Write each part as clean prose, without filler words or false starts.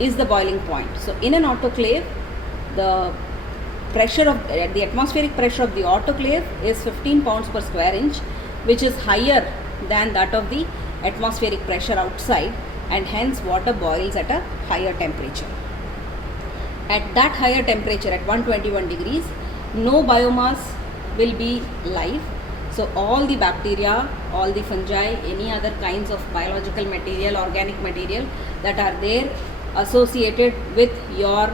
is the boiling point. So in an autoclave, the pressure of the atmospheric pressure of the autoclave is 15 pounds per square inch, which is higher than that of the atmospheric pressure outside, and hence water boils at a higher temperature. At that higher temperature, at 121 degrees, no biomass will be live. So all the bacteria, all the fungi, any other kinds of biological material, organic material that are there associated with your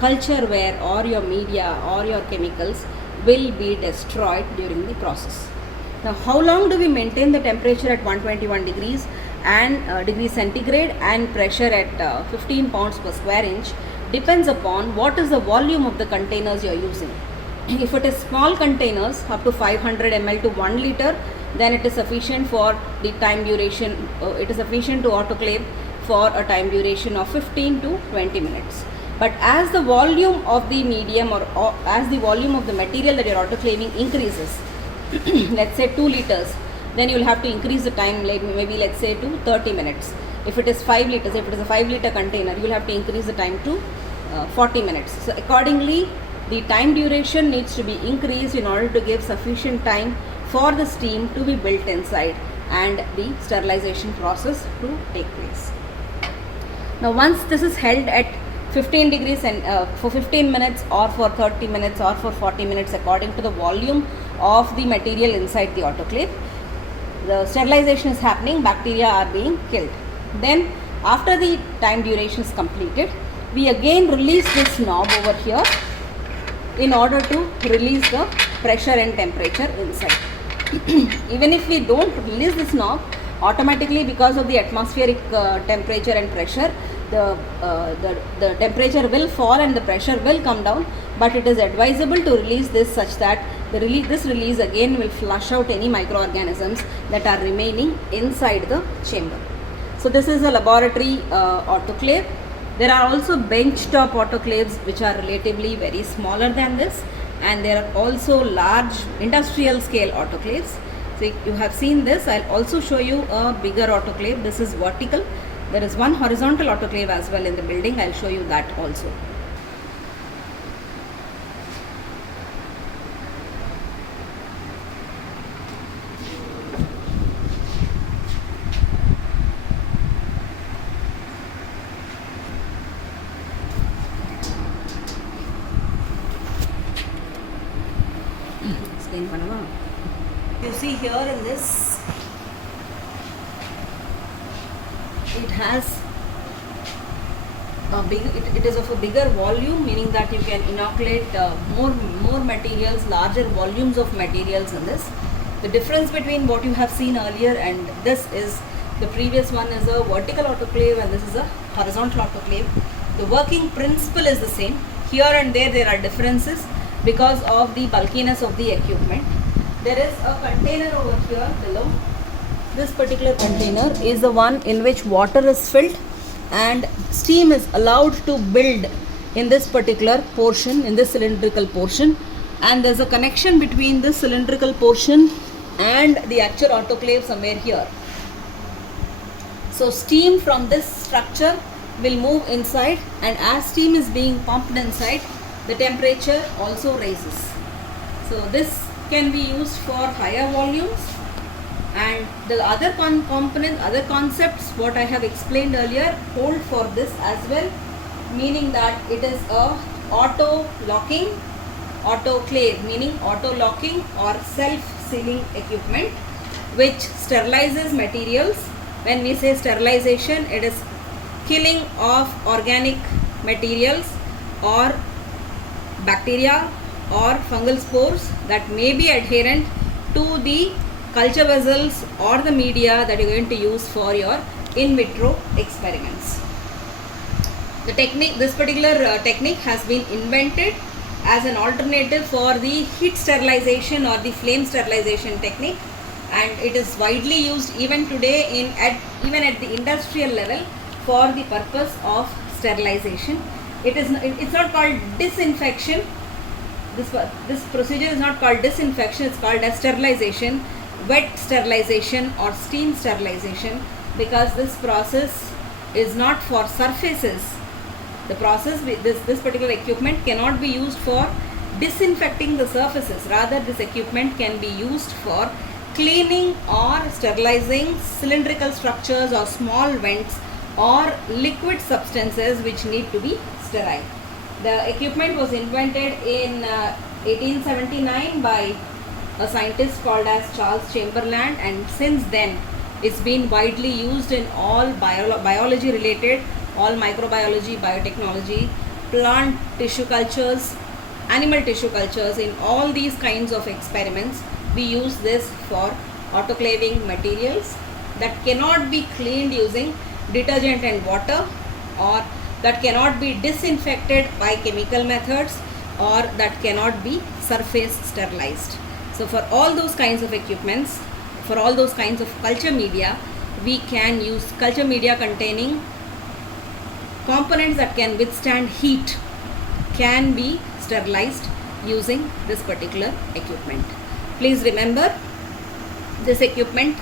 culture ware or your media or your chemicals will be destroyed during the process. Now, how long do we maintain the temperature at 121 degrees and degrees centigrade and pressure at 15 pounds per square inch depends upon what is the volume of the containers you are using. If it is small containers up to 500 ml to 1 liter, then it is sufficient for the time duration, it is sufficient to autoclave for a time duration of 15 to 20 minutes. But as the volume of the medium or as the volume of the material that you are autoclaving increases, let's say 2 liters, then you will have to increase the time, maybe let's say to 30 minutes. If it is 5 liters, if it is a 5 liter container, you will have to increase the time to 40 minutes. So accordingly, the time duration needs to be increased in order to give sufficient time for the steam to be built inside and the sterilization process to take place. Now once this is held at 15 degrees and for 15 minutes or for 30 minutes or for 40 minutes according to the volume of the material inside the autoclave, the sterilization is happening, bacteria are being killed. Then after the time duration is completed, we again release this knob over here in order to release the pressure and temperature inside. Even if we don't release this knob, automatically because of the atmospheric temperature and pressure, the temperature will fall and the pressure will come down, but it is advisable to release this such that this release again will flush out any microorganisms that are remaining inside the chamber. So this is a laboratory autoclave. There are also benchtop autoclaves which are relatively very smaller than this, and there are also large industrial scale autoclaves. So you have seen this. I'll also show you a bigger autoclave. This is vertical. There is one horizontal autoclave as well in the building. I'll show you that also. You see here in this, it has a big, it is of a bigger volume, meaning that you can inoculate more materials, larger volumes of materials in this. The difference between what you have seen earlier and this is, the previous one is a vertical autoclave and this is a horizontal autoclave. The working principle is the same. Here and there are differences because of the bulkiness of the equipment. There is a container over here below. This particular container is the one in which water is filled and steam is allowed to build in this particular portion, in this cylindrical portion, and there is a connection between this cylindrical portion and the actual autoclave somewhere here. So steam from this structure will move inside, and as steam is being pumped inside, the temperature also raises. So this can be used for higher volumes, and the other components, other concepts what I have explained earlier hold for this as well, meaning that it is a auto-locking autoclave, meaning auto-locking or self-sealing equipment which sterilizes materials. When we say sterilization, it is killing of organic materials or bacteria or fungal spores that may be adherent to the culture vessels or the media that you are going to use for your in vitro experiments. The technique, this particular technique has been invented as an alternative for the heat sterilization or the flame sterilization technique, and it is widely used even today even at the industrial level for the purpose of sterilization. It's not called disinfection. This procedure is not called disinfection, it's called as sterilization, wet sterilization or steam sterilization, because this process is not for surfaces The process with this particular equipment cannot be used for disinfecting the surfaces. Rather, this equipment can be used for cleaning or sterilizing cylindrical structures or small vents or liquid substances which need to be sterile. The equipment was invented in 1879 by a scientist called as Charles Chamberlain, and since then it's been widely used in all biology related, all microbiology, biotechnology, plant tissue cultures, animal tissue cultures. In all these kinds of experiments, we use this for autoclaving materials that cannot be cleaned using detergent and water, or that cannot be disinfected by chemical methods, or that cannot be surface sterilized. So for all those kinds of equipments, for all those kinds of culture media, we can use culture media containing components that can withstand heat can be sterilized using this particular equipment. Please remember, this equipment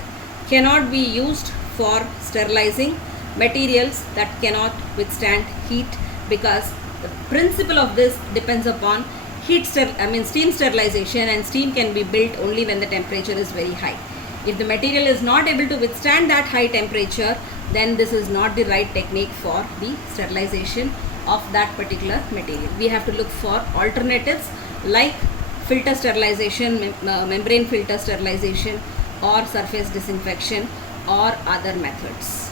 cannot be used for sterilizing materials that cannot withstand heat, because the principle of this depends upon steam sterilization, and steam can be built only when the temperature is very high. If the material is not able to withstand that high temperature, then this is not the right technique for the sterilization of that particular material. We have to look for alternatives like filter sterilization, membrane filter sterilization, or surface disinfection, or other methods.